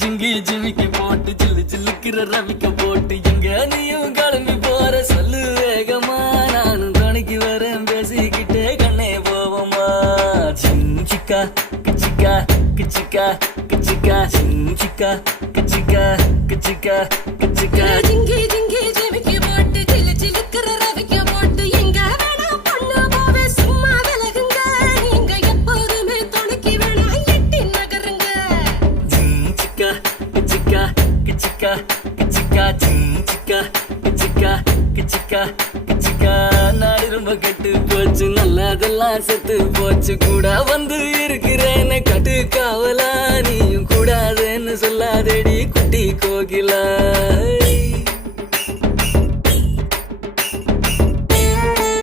ஜிங்கி ஜிமிக்கி போட்டு சில்லு சில்லுக்கிற ரவிக்க போட்டு எங்க நீயும் கிளம்பி போற சொல்லு வேகமா நானும் துணைக்கு வரேன் பேசிக்கிட்டே கண்ணே போவோமா சிக்கா கிச்சிக்கா கிச்சிக்கா கிச்சிக்கா சிக்கா கிச்சிக்கா கிச்சிக்கா கிச்சிக்கா ஜிங்கி ஜிங்கி ஜிமிக்கி போட்டு சில்லு சில்லுக்கிற ரவிக்க போட்டு எங்க வேணா பொண்ணு போவே சும்மா விலகுங்க நீங்க எப்போதுமே துணைக்கு வேணா எட்டி நகருங்க சிக்கா கிச்சிக்கா கிச்சிக்கா கிச்சிக்கா சிக்கா கிச்சிக்கா கிச்சிக்கா கிச்சிக்கா நாடு ரொம்ப கெட்டு போச்சு நல்லதெல்லாம் செத்து போச்சு கூட வந்து இருக்கிறேன்னு கட்டு காவலா நீயும் கூடாதுன்னு சொல்லாதேடி குட்டி கோகிலா